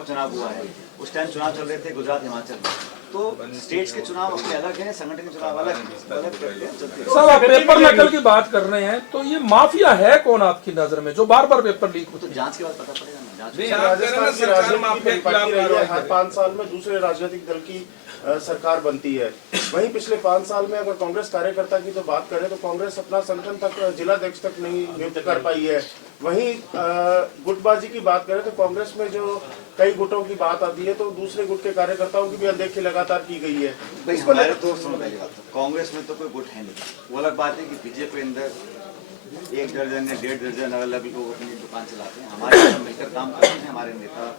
को चुनाव हुआ है, उस टाइम चुनाव चल रहे थे गुजरात हिमाचल में, तो स्टेट्स के चुनाव अपने अलग हैं, संगठन के चुनाव अलग करते हैं, चलते हैं। सर आप पेपर नकल की बात कर रहे हैं, तो ये माफिया है कौन आपकी नजर में जो बार बार पेपर लीक होते तो हैं? जांच के बाद पता पड़ेगा ना। जांच राजस्थान की राजनीति की परिपाटी रही है, हर 5 साल में दूसरे राजनीतिक दल की सरकार बनती है। वहीं पिछले 5 साल में अगर कांग्रेस कार्यकर्ता की तो बात करें तो कांग्रेस अपना संगठन तक, जिलाध्यक्ष तक नहीं नियुक्त कर पाई है। वहीं गुटबाजी की बात करें तो कांग्रेस में जो कई गुटों की बात आती है तो दूसरे गुट के कार्यकर्ताओं की भी अनदेखी लगातार की गई है। हमारे दोस्त सुनो पहली बात, कांग्रेस में तो कोई गुट है नहीं। वो अलग बात है कि बीजेपी के अंदर 1 दर्जन या 1.5 दर्जन अलग अलग लोग अपनी दुकान चलाते हैं। हमारे साथ मिलकर काम करते हैं। हमारे नेता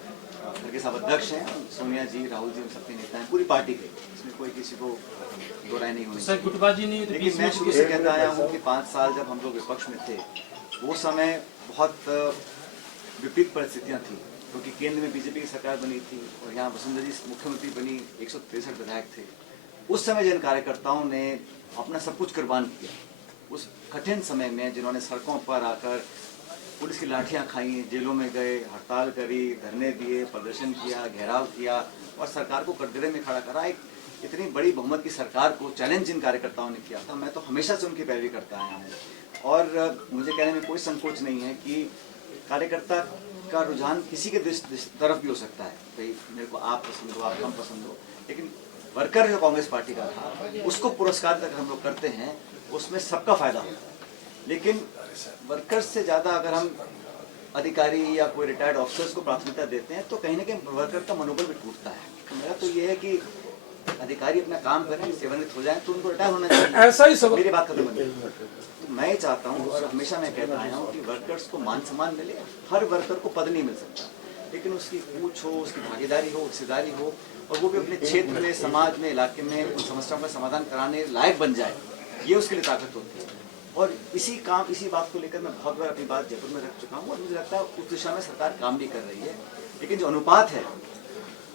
खड़गे साहब अध्यक्ष हैं, सोनिया जी, राहुल जी, हम सबके नेता हैं, पूरी पार्टी के, इसमें कोई किसी को दो राय नहीं होनी चाहिए। गुटबाजी नहीं, लेकिन मैं शुरू से कहता आया हूँ कि 5 साल जब हम लोग विपक्ष में थे, वो समय बहुत विपरीत परिस्थितियाँ थी, क्योंकि केंद्र में बीजेपी की सरकार बनी थी और यहाँ वसुंधरा जी मुख्यमंत्री बनी, 163 विधायक थे। उस समय जिन कार्यकर्ताओं ने अपना सब कुछ कुर्बान किया, उस कठिन समय में जिन्होंने सड़कों पर आकर पुलिस की लाठियां खाई, जेलों में गए, हड़ताल करी, धरने दिए, प्रदर्शन किया, घेराव किया और सरकार को कटघरे में खड़ा करा, एक इतनी बड़ी बहुमत की सरकार को चैलेंज जिन कार्यकर्ताओं ने किया था, मैं तो हमेशा से उनकी पैरवी करता आया हूँ। और मुझे कहने में कोई संकोच नहीं है कि कार्यकर्ता का रुझान किसी के तरफ भी हो सकता है, भाई मेरे को आप पसंद हो, आप कम पसंद हो, लेकिन वर्कर जो कांग्रेस पार्टी का था उसको पुरस्कार तक हम लोग करते हैं, उसमें सबका फायदा होता है। लेकिन वर्कर्स से ज़्यादा अगर हम अधिकारी या कोई रिटायर्ड ऑफिसर्स को प्राथमिकता देते हैं तो कहीं ना कहीं वर्कर का मनोबल भी टूटता है। तो मेरा तो ये है कि अधिकारी अपना काम करें, सेवानिवृत्त हो जाए तो उनको रिटायर होना चाहिए। ऐसा ही सब मेरी बात खत्म हो गई। तो मैं चाहता हूँ और हमेशा मैं कहता आया हूँ कि वर्कर्स को मान सम्मान मिले। हर वर्कर को पद नहीं मिल सकता, लेकिन उसकी पूछ हो, उसकी भागीदारी हो, हिस्सेदारी हो, और वो भी अपने क्षेत्र में, समाज में, इलाके में उन समस्याओं का समाधान कराने लायक बन जाए, ये उसके लिए ताकत होती है। और इसी बात को लेकर मैं बहुत बार अपनी बात जयपुर में रख चुका हूँ और मुझे लगता है उस दिशा में सरकार काम भी कर रही है। लेकिन जो अनुपात है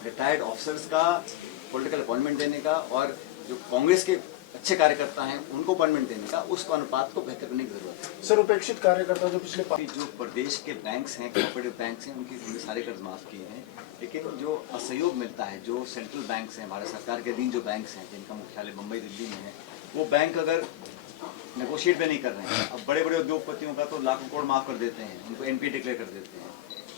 रिटायर्ड ऑफिसर्स का पॉलिटिकल अपॉइंटमेंट देने का और जो कांग्रेस के अच्छे कार्यकर्ता हैं उनको अपॉइंटमेंट देने का, उसको अनुपात को बेहतर करने की जरूरत है। सर, उपेक्षित कार्यकर्ता जो पिछले जो प्रदेश के बैंक्स हैं, कोऑपरेटिव बैंक्स हैं, उनके सारे कर्ज माफ किए हैं, लेकिन जो असहयोग मिलता है, जो सेंट्रल बैंक्स हैं, भारत सरकार के अधीन जो बैंक्स हैं जिनका मुख्यालय मुंबई, दिल्ली में है, वो बैंक अगर नेगोशिएट भी नहीं कर रहे हैं, अब बड़े बड़े उद्योगपतियों का तो लाखों करोड़ माफ कर देते हैं, उनको एनपीए डिक्लेयर कर देते हैं।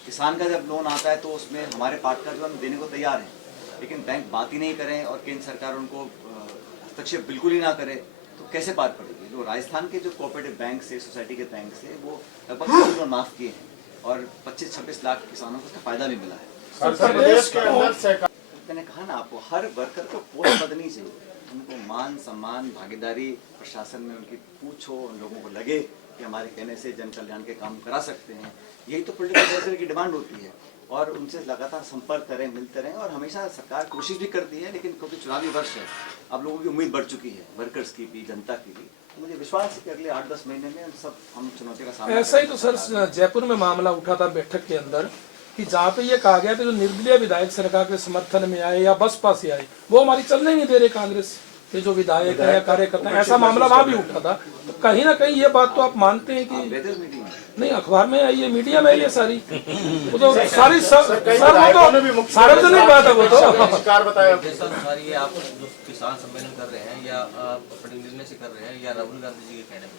किसान का जब लोन आता है तो उसमें हमारे पार्टनर जो हम देने को तैयार हैं, लेकिन बैंक बात ही नहीं करें और केंद्र सरकार उनको हस्तक्षेप बिल्कुल ही ना करे तो कैसे बात पड़ेगी। जो राजस्थान के जो कोऑपरेटिव बैंक से, सोसाइटी के बैंक से, वो लगभग लोन माफ किए हैं और 25-26 लाख किसानों को उसका फायदा भी मिला है। मैंने कहा ना आपको, हर वर्कर को पोस्ट पद नहीं चाहिए, उनको मान सम्मान, भागीदारी, प्रशासन में उनकी पूछ हो, उन लोगों को लगे कि हमारे कहने से जन कल्याण के काम करा सकते हैं। यही तो पॉलिटिकल प्रेशर की डिमांड होती है और उनसे लगातार संपर्क करें, मिलते रहें। और हमेशा सरकार कोशिश भी करती है, लेकिन क्योंकि चुनावी वर्ष है, अब लोगों की उम्मीद बढ़ चुकी है, वर्कर्स की भी, जनता की भी, तो मुझे विश्वास है कि अगले 8-10 महीने में सब हम चुनौती का सामना। ऐसा ही तो सर जयपुर में मामला उठा था बैठक के अंदर कि जहाँ पे ये कहा गया कि जो निर्दलीय विधायक सरकार के समर्थन में आए या बसपा से आए वो हमारी चलने नहीं दे रहे कांग्रेस के जो विधायक है या कार्यकर्ता, ऐसा मामला वहाँ भी उठा था। तो कहीं ना कहीं ये बात तो आप मानते हैं कि नहीं, अखबार में आई है, मीडिया में आई है, सारी वो तो सारी सार्वजनिक बात है, वो तो शिकार बताया। ये आप जो किसान सम्मेलन कर रहे हैं या अपने निर्णय से कर रहे हैं या राहुल गांधी जी के कहने पर,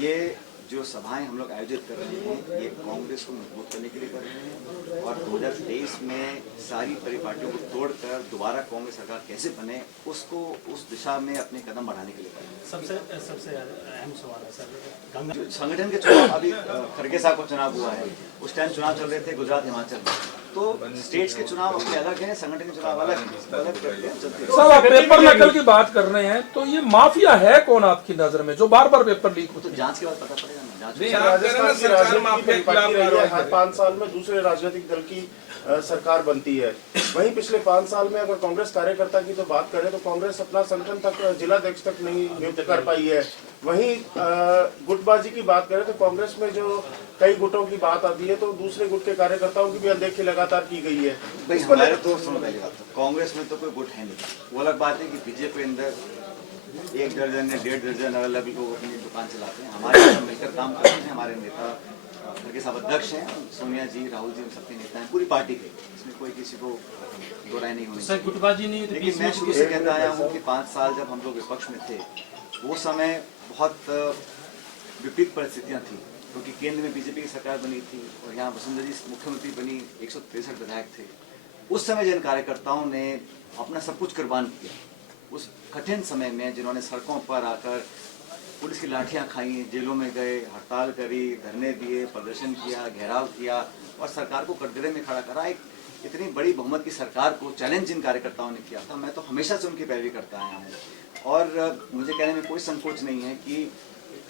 ये जो सभाएं हम लोग आयोजित कर रहे हैं, ये कांग्रेस को मजबूत करने के लिए कर रहे हैं और 2023 में सारी परिपाटियों को तोड़कर दोबारा कांग्रेस सरकार कैसे बने, उसको उस दिशा में अपने कदम बढ़ाने के लिए कर रहे हैं। सबसे अहम सवाल है सर, जो संगठन के चुनाव, अभी खड़गे साहब को चुनाव हुआ है, उस टाइम चुनाव चल रहे थे गुजरात हिमाचल में, तो स्टेट्स के चुनाव अपने अलग हैं, संगठन के चुनाव अलग करते हैं, चलते हैं। सर आप पेपर नकल की बात कर रहे हैं, तो ये माफिया है कौन आपकी नजर में जो बार बार पेपर लीक होते तो जांच के बाद पता पड़ेगा ना। जांच राजस्थान की राजनीति की परिपाटी रही है, हर 5 साल में दूसरे राजनीतिक दल की सरकार बनती है। वहीं पिछले 5 साल में अगर कांग्रेस कार्यकर्ता की तो बात करें तो कांग्रेस अपना संगठन तक, जिलाध्यक्ष तक नहीं नियुक्त कर पाई है। वहीं गुटबाजी की बात करें तो कांग्रेस में जो कई गुटों की बात आती है तो दूसरे गुट के कार्यकर्ताओं की भी अनदेखी लगातार की गई है। हमारे दोस्त सुनो पहली बात, कांग्रेस में तो कोई गुट है नहीं। वो अलग बात है कि बीजेपी के अंदर 1 दर्जन या 1.5 दर्जन अलग अलग लोग अपनी दुकान चलाते हैं। हमारे साथ मिलकर काम करते हैं। हमारे नेता घर के सब अध्यक्ष हैं, सोनिया जी, राहुल जी, हम सबके नेता हैं, पूरी पार्टी के, इसमें कोई किसी को दो राय नहीं होनी सर चाहिए। गुटबाजी नहीं तो लेकिन मैं शुरू से कहता आया हूँ कि 5 साल जब हम लोग विपक्ष में थे, वो समय बहुत विपरीत परिस्थितियाँ थी, क्योंकि केंद्र में बीजेपी की सरकार बनी थी और यहाँ वसुंधरा जी मुख्यमंत्री बनी, 163 विधायक थे। उस समय जिन कार्यकर्ताओं ने अपना सब कुछ कुर्बान किया, उस कठिन समय में जिन्होंने सड़कों पर आकर पुलिस की लाठियां खाई, जेलों में गए, हड़ताल करी, धरने दिए, प्रदर्शन किया, घेराव किया और सरकार को कटघरे में खड़ा करा, एक इतनी बड़ी बहुमत की सरकार को चैलेंज जिन कार्यकर्ताओं ने किया था, मैं तो हमेशा से उनकी पैरवी करता आया हूँ। और मुझे कहने में कोई संकोच नहीं है कि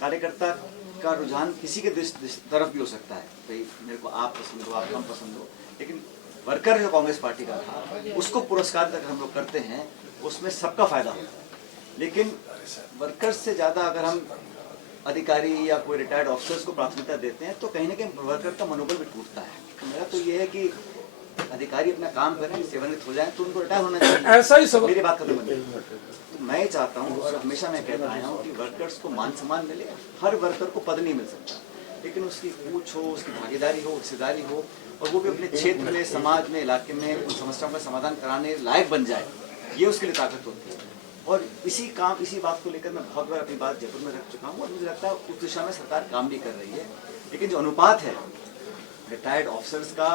कार्यकर्ता का रुझान किसी के तरफ भी हो सकता है, भाई मेरे को आप पसंद हो, आप हम पसंद हो, लेकिन वर्कर जो कांग्रेस पार्टी का था, उसको पुरस्कार तक हम लोग करते हैं, उसमें सबका फायदा होता है। लेकिन वर्कर्स से ज़्यादा अगर हम अधिकारी या कोई रिटायर्ड ऑफिसर्स को प्राथमिकता देते हैं तो कहीं ना कहीं वर्कर का मनोबल भी टूटता है। मेरा तो ये है कि अधिकारी अपना काम करें, सेवानिवृत्त हो जाए तो उनको रिटायर होना चाहिए, ऐसा ही सब मेरी बात खत्म बनी। तो मैं चाहता हूँ और हमेशा मैं कहता आया हूँ कि वर्कर्स को मान सम्मान मिले। हर वर्कर को पद नहीं मिल सकता, लेकिन उसकी पूछ हो, उसकी भागीदारी हो, हिस्सेदारी हो, और वो भी अपने क्षेत्र में, समाज में, इलाके में उन समस्याओं का समाधान कराने लायक बन जाए, ये उसके लिए ताकत होती है। और इसी बात को लेकर मैं बहुत बार अपनी बात जयपुर में रख चुका हूँ और मुझे लगता है उस दिशा में सरकार काम भी कर रही है। लेकिन जो अनुपात है रिटायर्ड ऑफिसर्स का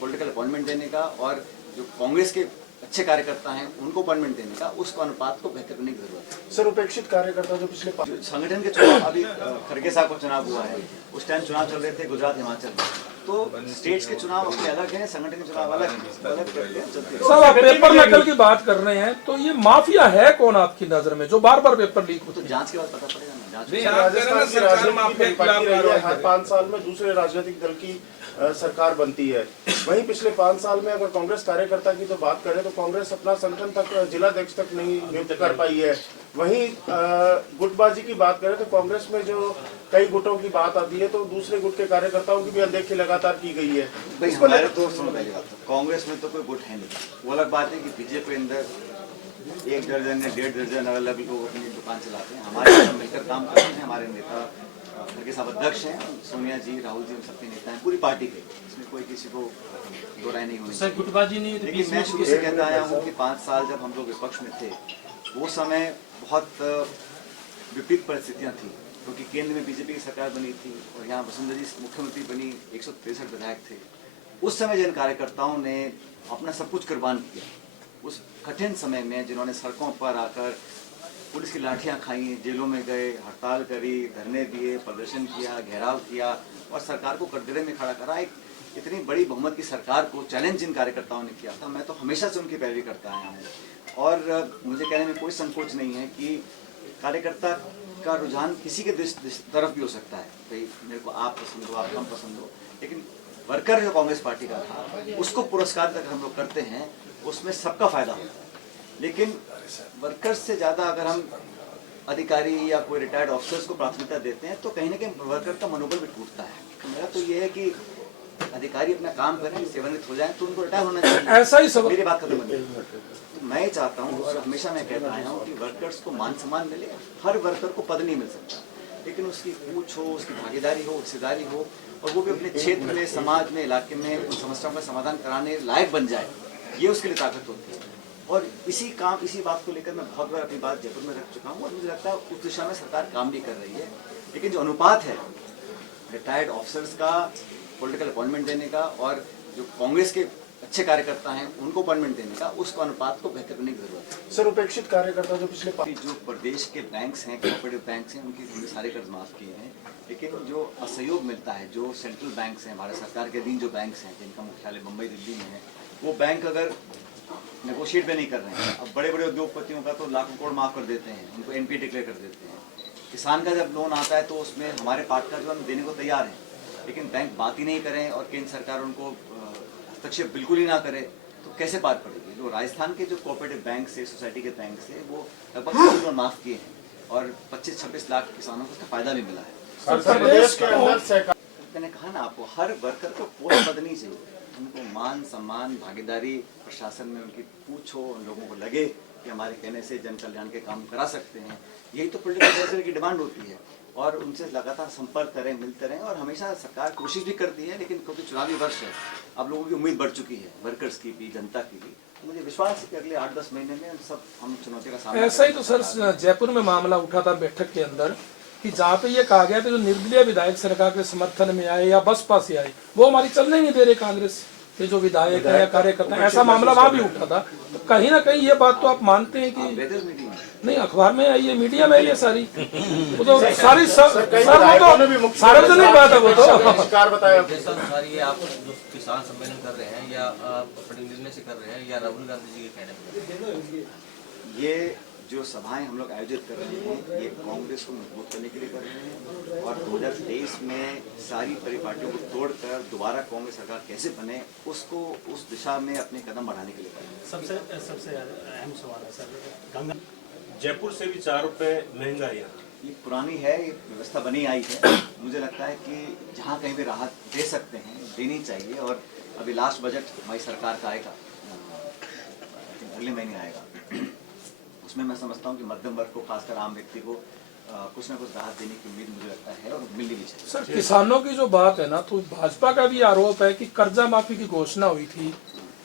पॉलिटिकल अपॉइंटमेंट देने का और जो कांग्रेस के अच्छे कार्यकर्ता हैं उनको अपॉइंटमेंट देने का, उसको अनुपात को बेहतर करने की जरूरत है। सर उपेक्षित कार्यकर्ता जो पिछले जो संगठन के चुनाव, अभी खड़गे साहब का चुनाव हुआ है, उस टाइम चुनाव चल रहे थे गुजरात, हिमाचल में, तो स्टेट्स के चुनाव अपने अलग हैं, संगठन के चुनाव अलग हैं, अलग करते हैं, चलते हैं। सब आप पेपर नकल की बात कर रहे हैं, तो ये माफिया है कौन आपकी नजर में जो बार बार पेपर लीक होते तो जांच के बाद पता पड़ेगा ना। जांच राजस्थान की राजनीति की परिपाटी रही है, हर 5 साल में दूसरे राजनीतिक दल की सरकार बनती है। वहीं पिछले 5 साल में अगर कांग्रेस कार्यकर्ता की तो बात करें तो कांग्रेस अपना संगठन तक, जिलाध्यक्ष तक नहीं नियुक्त कर पाई है। वहीं गुटबाजी की बात करें तो कांग्रेस में जो कई गुटों की बात आती है तो दूसरे गुट के कार्यकर्ताओं की भी अनदेखी लगातार की गई है। भाई हमारे तो सुनो पहली बात, तो कांग्रेस में तो कोई गुट है नहीं। वो अलग बात है कि बीजेपी के अंदर 1 दर्जन या 1.5 दर्जन अलग लोग अपनी दुकान चलाते हैं। हमारे साथ मिलकर काम करते हैं, हमारे नेता घर के सब अध्यक्ष हैं, सोनिया जी, राहुल जी, हम सबके नेता हैं, पूरी पार्टी के, इसमें कोई किसी को दो राय नहीं होनी सर चाहिए। गुटबाजी नहीं तो लेकिन मैं शुरू से कहता आया हूँ कि 5 साल जब हम लोग विपक्ष में थे, वो समय बहुत विपरीत परिस्थितियाँ थी, क्योंकि केंद्र में बीजेपी की सरकार बनी थी और यहाँ वसुंधरा जी मुख्यमंत्री बनी, 163 विधायक थे। उस समय जिन कार्यकर्ताओं ने अपना सब कुछ कुर्बान किया, उस कठिन समय में जिन्होंने सड़कों पर आकर पुलिस की लाठियां खाई, जेलों में गए, हड़ताल करी, धरने दिए, प्रदर्शन किया, घेराव किया और सरकार को कटघरे में खड़ा करा, एक इतनी बड़ी बहुमत की सरकार को चैलेंज जिन कार्यकर्ताओं ने किया था, मैं तो हमेशा से उनकी पैरवी करता आया हूँ। और मुझे कहने में कोई संकोच नहीं है कि कार्यकर्ता का रुझान किसी के तरफ भी हो सकता है, भाई मेरे को आप पसंद हो, आप हम पसंद हो, लेकिन वर्कर जो कांग्रेस पार्टी का था, उसको पुरस्कार तक हम लोग करते हैं, उसमें सबका फायदा होता है। लेकिन वर्कर्स से ज़्यादा अगर हम अधिकारी या कोई रिटायर्ड ऑफिसर्स को प्राथमिकता देते हैं तो कहीं ना कहीं वर्कर का मनोबल भी टूटता है। मेरा तो ये है कि अधिकारी अपना काम करें, सेवानिवृत्त हो जाए तो उनको रिटायर होना चाहिए, ऐसा ही सब मेरी बात खत्म बनी। तो मैं चाहता हूँ और हमेशा मैं कहता आया हूँ कि वर्कर्स को मान सम्मान मिले। हर वर्कर को पद नहीं मिल सकता, लेकिन उसकी पूछ हो, उसकी भागीदारी हो, हिस्सेदारी हो, और वो भी अपने क्षेत्र में, समाज में, इलाके में उन समस्याओं का समाधान कराने लायक बन जाए, ये उसके लिए ताकत होती है। और इसी बात को लेकर मैं बहुत बार अपनी बात जयपुर में रख चुका हूँ और मुझे लगता है उस दिशा में सरकार काम भी कर रही है। लेकिन जो अनुपात है रिटायर्ड ऑफिसर्स का पॉलिटिकल अपॉइंटमेंट देने का और जो कांग्रेस के अच्छे कार्यकर्ता हैं उनको अपॉइंटमेंट देने का, उसको अनुपात को बेहतर करने की जरूरत है। सर उपेक्षित कार्यकर्ता जो पिछले जो प्रदेश के बैंक्स हैं, कोऑपरेटिव बैंक्स हैं, उनके सारे कर्ज माफ किए हैं, लेकिन जो असहयोग मिलता है, जो सेंट्रल बैंक्स हैं, भारत सरकार के अधीन जो बैंक्स हैं जिनका मुख्यालय मुंबई, दिल्ली में है, वो बैंक अगर नेगोशिएट भी नहीं कर रहे हैं, अब बड़े बड़े उद्योगपतियों का तो लाखों करोड़ माफ कर देते हैं, उनको एनपीए डिक्लेयर कर देते हैं। किसान का जब लोन आता है तो उसमें हमारे पार्ट का जो हम देने को तैयार हैं, लेकिन बैंक बात ही नहीं करें और केंद्र सरकार उनको हस्तक्षेप बिल्कुल ही ना करे तो कैसे पार पड़ेगी। जो राजस्थान के जो कोऑपरेटिव बैंक से, सोसाइटी के बैंक से, वो लगभग लोन माफ किए हैं और 25-26 लाख किसानों को उसका फायदा भी मिला है। प्रदेश के अंदर मैंने कहा ना आपको, हर वर्कर को पोस्ट पद नहीं चाहिए, संगठन को मान सम्मान भागीदारी प्रशासन में उनकी पूछो, उन लोगों को लगे कि हमारे कहने से जन कल्याण के काम करा सकते हैं। यही तो पॉलिटिकल प्रेशर की डिमांड होती है और उनसे लगातार संपर्क करें, मिलते रहें। और हमेशा सरकार कोशिश भी करती है, लेकिन क्योंकि चुनावी वर्ष है, अब लोगों की उम्मीद बढ़ चुकी है, वर्कर्स की भी, जनता की भी। तो मुझे विश्वास है कि अगले 8-10 महीने में सब हम चुनौती का सामना ऐसा ही तो सर जयपुर में मामला उठा था बैठक के अंदर कि जहाँ पे ये कहा गया कि जो निर्दलीय विधायक सरकार के समर्थन में आए या बसपा से आए वो हमारी चलने नहीं दे रहे कांग्रेस के जो विधायक है या कार्यकर्ता है। ऐसा मामला वहां भी उठा था। तो कहीं ना कहीं ये बात तो आप मानते हैं कि नहीं, अखबार में आई है, मीडिया में आई है सारी, वो तो सारी सार्वजनिक बात है, वो तो शिकार बताया। सर ये आप जो किसान सम्मेलन कर रहे हैं या अपने निर्णय से कर रहे हैं या राहुल गांधी जी के कहने पर? ये जो सभाएं हम लोग आयोजित कर रहे हैं ये कांग्रेस को मजबूत करने के लिए कर रहे हैं और 2023 में सारी परिपाटियों को तोड़कर दोबारा कांग्रेस सरकार कैसे बने उसको उस दिशा में अपने कदम बढ़ाने के लिए कर रहे हैं। सबसे अहम सवाल है सर, गंगा जयपुर से भी 4 रुपए महंगा यहाँ। ये पुरानी है, ये व्यवस्था बनी आई है। मुझे लगता है कि जहाँ कहीं भी राहत दे सकते हैं देनी चाहिए। और अभी लास्ट बजट हमारी सरकार का आएगा, अगले महीने आएगा, उसमें मैं समझता हूँ कि मध्यम वर्ग को, खासकर आम व्यक्ति को कुछ ना कुछ राहत देने की उम्मीद मुझे लगता है और मिलनी भी चाहिए। सर किसानों की जो बात है ना, तो भाजपा का भी आरोप है कि कर्जा माफी की घोषणा हुई थी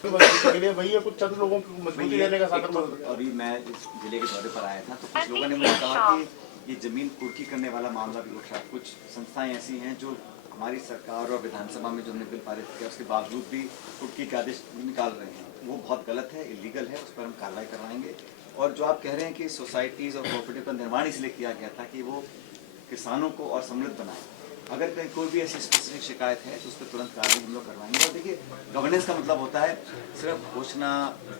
के लिए वही है, कुछ चंद लोगों को मजबूती देने का साधन। तो अभी मैं इस जिले के दौरे पर आया था तो कुछ लोगों ने मुझे कहा कि ये जमीन कुर्की करने वाला मामला भी उठ रहा है। कुछ संस्थाएं ऐसी हैं जो हमारी सरकार और विधानसभा में जो हमने बिल पारित किया उसके बावजूद भी कुर्की के आदेश निकाल रहे हैं। वो बहुत गलत है, इलीगल है, उस पर हम कार्रवाई करवाएंगे। और जो आप कह रहे हैं कि सोसाइटीज़ और कोऑपरेटिव का निर्माण इसलिए किया गया था कि वो किसानों को और समृद्ध बनाए। अगर कहीं कोई भी ऐसी स्पेसिफिक शिकायत है तो उस पर तुरंत कार्रवाई हम लोग करवाएंगे। और देखिए, गवर्नेंस का मतलब होता है सिर्फ घोषणा,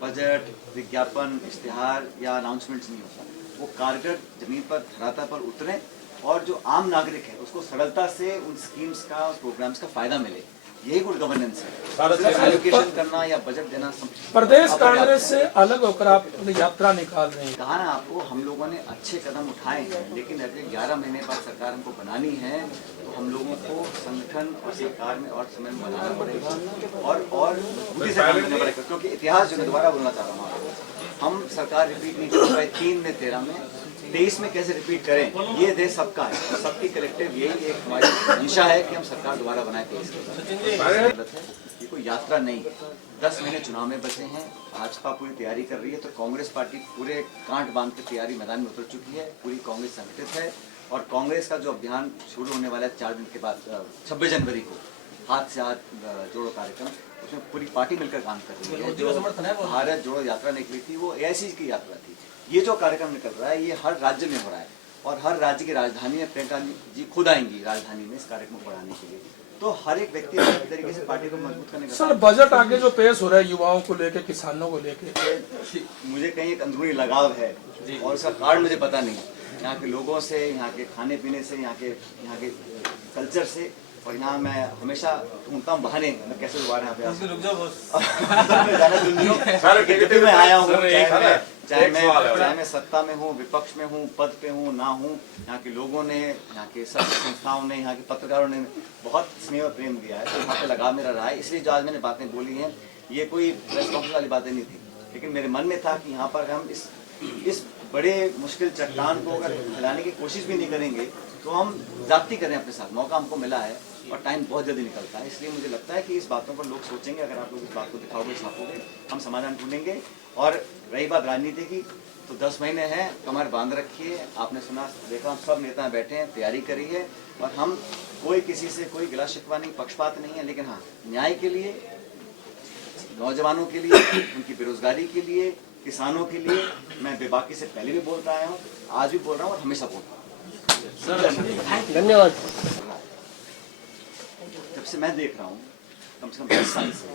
बजट, विज्ञापन, इश्तिहार या अनाउंसमेंट्स नहीं होता। वो कारगर जमीन पर, धरातल पर उतरें और जो आम नागरिक है उसको सरलता से उन स्कीम्स का, उस प्रोग्राम्स का फायदा मिले। यही गुड गवर्नेंस है। सिर्फ एलोकेशन करना या बजट देना प्रदेश कांग्रेस से अलग होकर आप यात्रा निकाल रहे हैं। कहा ना आपको, हम लोगों ने अच्छे कदम उठाए हैं, लेकिन अगर 11 महीने बाद सरकार हमको बनानी है तो हम लोगों को संगठन और सरकार में और समय में बनाना पड़ेगा और मजबूती से काम करना पड़ेगा। क्योंकि इतिहास जो मैं दोबारा बोलना चाह रहा हूँ, हम सरकार रिपीट नहीं कर पाए 3 में, 13 में, 23 में कैसे रिपीट करें। ये देश सबका है और सबकी कलेक्टिव यही एक हमारी मंशा है कि हम सरकार दोबारा बनाए। 23 ये कोई यात्रा नहीं है। 10 महीने चुनाव में बचे हैं, भाजपा पूरी तैयारी कर रही है। तो कांग्रेस पार्टी पूरे कांट बांध के तैयारी मैदान में उतर चुकी है। पूरी कांग्रेस संगठित है और कांग्रेस का जो अभियान शुरू होने वाला है 4 दिन के बाद 26 जनवरी को, हाथ से हाथ जोड़ो कार्यक्रम, उसमें पूरी पार्टी मिलकर काम कर रही है। जो भारत जोड़ो यात्रा निकली थी वो AIC की यात्रा थी। ये जो कार्यक्रम निकल रहा है ये हर राज्य में हो रहा है और हर राज्य की राजधानी में प्रियंका जी खुद आएंगी राजधानी में इस कार्यक्रम को बढ़ाने के लिए। तो हर एक व्यक्ति अलग तरीके से पार्टी को मजबूत करने का। सर बजट आगे जो पेश हो रहा है युवाओं को लेके, किसानों को लेके, मुझे कहीं एक अंदरूनी लगाव है और उसका कारण मुझे पता नहीं। यहाँ के लोगों से, यहाँ के खाने पीने से, यहाँ के कल्चर से, और यहाँ मैं हमेशा ढूंढता हूँ बहाने मैं कैसे दोबारा यहाँ पे आ सकूं। मैं आया हूँ, चाहे मैं सत्ता में हूँ, विपक्ष में हूँ, पद पे हूँ, ना हूँ, यहाँ के लोगों ने, यहाँ के सब संस्थाओं ने, यहाँ के पत्रकारों ने बहुत स्नेह और प्रेम दिया है। तो यहाँ पे लगाव मेरा रहा है। इसलिए जो आज मैंने बातें बोली हैं ये कोई प्रेस कॉन्फ्रेंस वाली बातें नहीं थी, लेकिन मेरे मन में था कि यहाँ पर हम इस बड़े मुश्किल चट्टान को अगर हिलाने की कोशिश भी नहीं करेंगे तो हम जाती करें अपने साथ। मौका हमको मिला है और टाइम बहुत जल्दी निकलता है। इसलिए मुझे लगता है कि इस बातों पर लोग सोचेंगे। अगर आप लोग इस बात को दिखाओगे, छापोगे, हम समाधान ढूंढेंगे। और रही बात राजनीति की, तो 10 महीने हैं, कमर बांध रखिए। आपने सुना, देखा, सब नेता बैठे हैं, तैयारी करी है और हम कोई किसी से कोई गिला शिकवा नहीं, पक्षपात नहीं है, लेकिन हाँ न्याय के लिए, नौजवानों के लिए, उनकी बेरोजगारी के लिए, किसानों के लिए मैं बेबाकी से पहले भी बोलता आया हूँ, आज भी बोल रहा हूँ और हमेशा बोलता हूँ। धन्यवाद। जब से मैं देख रहा हूँ कम से कम 10 साल से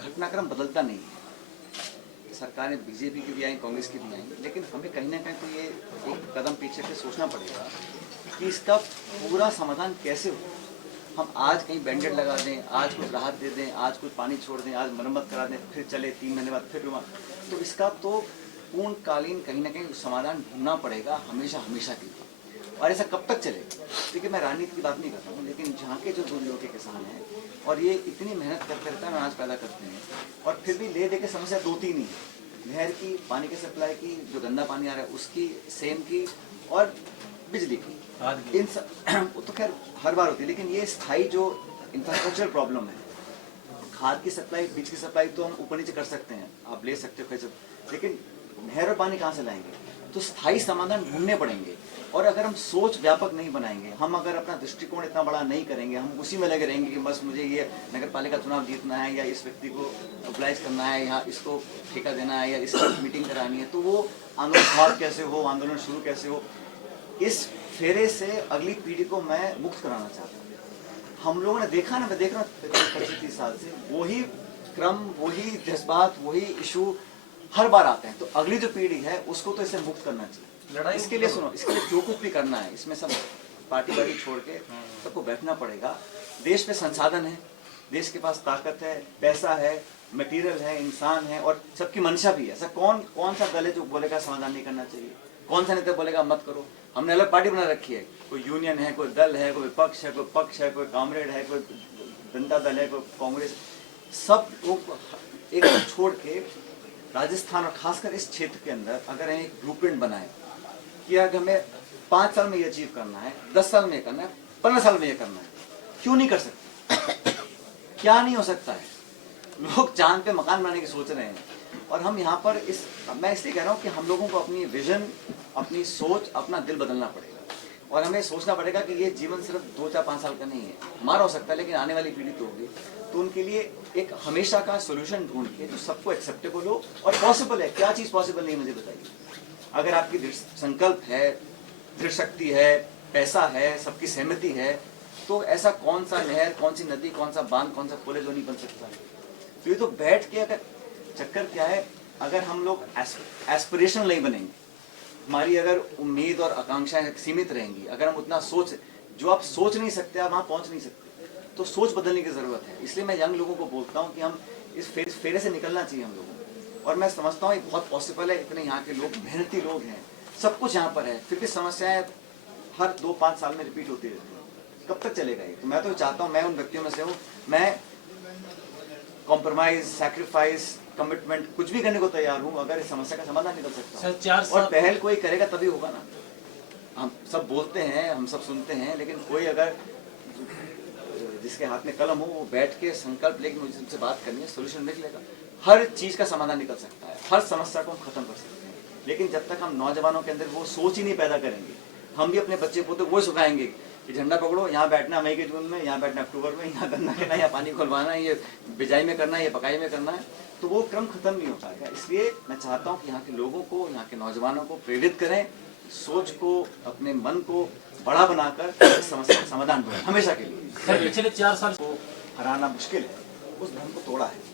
घटनाक्रम बदलता नहीं है। सरकारें बीजेपी की भी आई, कांग्रेस की भी आई, लेकिन हमें कहीं ना कहीं तो ये एक कदम पीछे से सोचना पड़ेगा कि इसका पूरा समाधान कैसे हो। हम आज कहीं बैंडेड लगा दें, आज कुछ राहत दे दें, आज कुछ पानी छोड़ दें, आज मरम्मत करा दें, फिर चले 3 महीने बाद फिर, तो इसका तो पूर्णकालीन कहीं ना कहीं समाधान ढूंढना पड़ेगा, हमेशा हमेशा के लिए। और ऐसा कब तक चलेगा? देखिए, मैं राजनीति की बात नहीं कर रहा हूँ, लेकिन जहाँ के जो 2 जिलों के किसान हैं और ये इतनी मेहनत करके अनाज पैदा करते हैं और फिर भी ले दे के समस्या 2-3 ही है। नहर की, पानी की सप्लाई की, जो गंदा पानी आ रहा है उसकी, सेम की और बिजली की। इन सब वो तो खैर हर बार होती है, लेकिन ये स्थायी जो इंफ्रास्ट्रक्चर प्रॉब्लम है, खाद की सप्लाई, बीज की सप्लाई तो हम ऊपर नीचे कर सकते हैं, आप ले सकते हो कैसे, लेकिन नहर और पानी कहाँ से लाएंगे? तो स्थायी समाधान ढूंढने पड़ेंगे। और अगर हम सोच व्यापक नहीं बनाएंगे, हम अगर अपना दृष्टिकोण इतना बड़ा नहीं करेंगे, हम उसी में लगे रहेंगे कि बस मुझे ये नगर पालिका चुनाव जीतना है या इस व्यक्ति को मोबिलाइज करना है या इसको ठेका देना है या इसकी मीटिंग करानी है, तो वो आंदोलन शुरू कैसे हो, आंदोलन शुरू कैसे हो, इस फेरे से अगली पीढ़ी को मैं मुक्त कराना चाहता हूँ। हम लोगों ने देखा ना, मैं देख रहा हूँ 25-30 साल से वही क्रम, वही जज्बात, वही इशू हर बार आते हैं। तो अगली जो पीढ़ी है उसको तो इसे मुक्त करना चाहिए। इसके लिए सुनो, इसके लिए जो कुछ भी करना है, इसमें सब पार्टी वार्टी छोड़ के सबको बैठना पड़ेगा। देश पे संसाधन है, देश के पास ताकत है, पैसा है, मटेरियल है, इंसान है और सबकी मंशा भी है। ऐसा कौन सा दल है जो बोलेगा समाधान नहीं करना चाहिए? कौन सा नेता बोलेगा मत करो? हमने अलग पार्टी बना रखी है, कोई यूनियन है, कोई दल है, कोई विपक्ष है, कोई पक्ष है, कोई कॉमरेड है, कोई जनता दल है, कोई कांग्रेस, सब लोग एक छोड़ के राजस्थान और खासकर इस क्षेत्र के अंदर अगर एक ब्लूप्रिंट बनाए कि अगर हमें 5 साल में ये अचीव करना है, 10 साल में ये करना है, 15 साल में ये करना है, क्यों नहीं कर सकते? क्या नहीं हो सकता है? लोग चांद पे मकान बनाने की सोच रहे हैं और हम यहाँ पर मैं इसलिए कह रहा हूँ कि हम लोगों को अपनी विजन, अपनी सोच, अपना दिल बदलना पड़ेगा और हमें सोचना पड़ेगा कि ये जीवन सिर्फ 2-4-5 साल का नहीं है, हमारा हो सकता है लेकिन आने वाली पीढ़ी तो होगी। तो उनके लिए एक हमेशा का सोल्यूशन ढूंढ के जो सबको एक्सेप्टेबल हो और पॉसिबल है। क्या चीज़ पॉसिबल नहीं मुझे बताइए? अगर आपकी संकल्प है, दृढ़ शक्ति है, पैसा है, सबकी सहमति है, तो ऐसा कौन सा नहर, कौन सी नदी, कौन सा बांध, कौन सा पुल जो नहीं बन सकता? तो ये तो बैठ के अगर चक्कर क्या है, अगर हम लोग एस्पिरेशनल नहीं बनेंगे, हमारी अगर उम्मीद और आकांक्षाएं सीमित रहेंगी, अगर हम उतना जो आप सोच नहीं सकते, आप वहाँ पहुँच नहीं सकते, तो सोच बदलने की ज़रूरत है। इसलिए मैं यंग लोगों को बोलता हूँ कि हम इस फेरे से निकलना चाहिए हम लोगों को। और मैं समझता हूँ ये बहुत पॉसिबल है, इतने यहाँ के लोग मेहनती लोग हैं, सब कुछ यहाँ पर है, फिर भी समस्याएं हर 2-5 साल में रिपीट होती रहती हैं। कब तक चलेगा ये? तो मैं तो चाहता हूँ, मैं उन व्यक्तियों में से हूँ, मैं कॉम्प्रोमाइज, सैक्रिफाइस, कमिटमेंट कुछ भी करने को तैयार हूँ अगर इस समस्या का समाधान निकल सकता है। और पहल कोई करेगा तभी होगा ना। हम सब बोलते हैं, हम सब सुनते हैं, लेकिन कोई अगर जिसके हाथ में कलम हो वो बैठ के संकल्प लेके मुझे तुमसे बात करनी है, सोल्यूशन निकलेगा। हर चीज़ का समाधान निकल सकता है, हर समस्या को हम खत्म कर सकते हैं। लेकिन जब तक हम नौजवानों के अंदर वो सोच ही नहीं पैदा करेंगे, हम भी अपने बच्चे पोते वो सिखाएंगे कि झंडा पकड़ो, यहाँ बैठना मई के जून में, यहाँ बैठना अक्टूबर में, यहाँ गन्ना करना, यहाँ पानी खुलवाना है, ये बिजाई में करना है, ये पकाई में करना है, तो वो क्रम खत्म नहीं हो पाएगा। इसलिए मैं चाहता हूँ कि यहाँ के लोगों को, यहाँ के नौजवानों को प्रेरित करें, सोच को, अपने मन को बड़ा बनाकर इस समस्या का समाधान ढूंढें हमेशा के लिए। पिछले 4 साल को हराना मुश्किल है, उस भ्रम को तोड़ा है।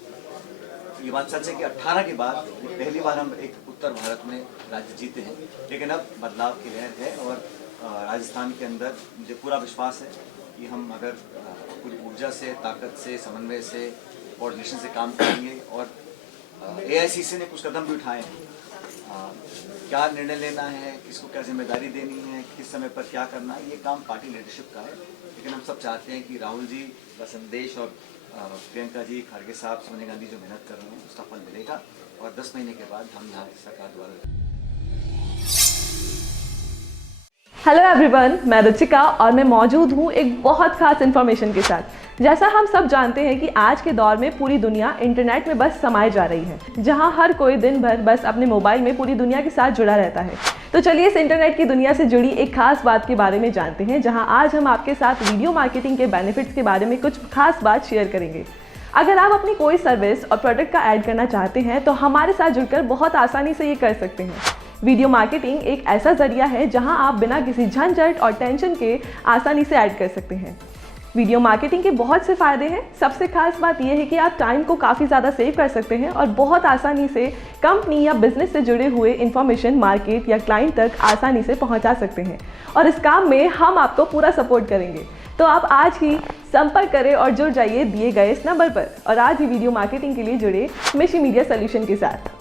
ये बात सच है कि 18 के बाद पहली बार हम एक उत्तर भारत में राज्य जीते हैं, लेकिन अब बदलाव की लहर है और राजस्थान के अंदर मुझे पूरा विश्वास है कि हम अगर पूरी ऊर्जा से, ताकत से, समन्वय से, कोऑर्डिनेशन से काम करेंगे। और AICC ने कुछ कदम भी उठाए हैं, क्या निर्णय लेना है, किसको क्या जिम्मेदारी देनी है, किस समय पर क्या करना है, ये काम पार्टी लीडरशिप का है। लेकिन हम सब चाहते हैं कि राहुल जी का संदेश और प्रियंका जी, खड़गे साहब, सोनिया गांधी जो मेहनत कर रहे हैं उसका फल मिलेगा और 10 महीने के बाद हम यहाँ सरकार द्वारा। हेलो एवरीवन, मैं रुचिका और मैं मौजूद हूँ एक बहुत खास इन्फॉर्मेशन के साथ। जैसा हम सब जानते हैं कि आज के दौर में पूरी दुनिया इंटरनेट में बस समाई जा रही है, जहां हर कोई दिन भर बस अपने मोबाइल में पूरी दुनिया के साथ जुड़ा रहता है। तो चलिए इस इंटरनेट की दुनिया से जुड़ी एक खास बात के बारे में जानते हैं, जहां आज हम आपके साथ वीडियो मार्केटिंग के बेनिफिट्स के बारे में कुछ खास बात शेयर करेंगे। अगर आप अपनी कोई सर्विस और प्रोडक्ट का ऐड करना चाहते हैं तो हमारे साथ जुड़कर बहुत आसानी से ये कर सकते हैं। वीडियो मार्केटिंग एक ऐसा जरिया है जहां आप बिना किसी झंझट और टेंशन के आसानी से ऐड कर सकते हैं। वीडियो मार्केटिंग के बहुत से फ़ायदे हैं। सबसे खास बात यह है कि आप टाइम को काफ़ी ज़्यादा सेव कर सकते हैं और बहुत आसानी से कंपनी या बिजनेस से जुड़े हुए इन्फॉर्मेशन मार्केट या क्लाइंट तक आसानी से पहुंचा सकते हैं और इस काम में हम आपको पूरा सपोर्ट करेंगे। तो आप आज ही संपर्क करें और जुड़ जाइए दिए गए इस नंबर पर और आज ही वीडियो मार्केटिंग के लिए जुड़े मिशी मीडिया सोल्यूशन के साथ।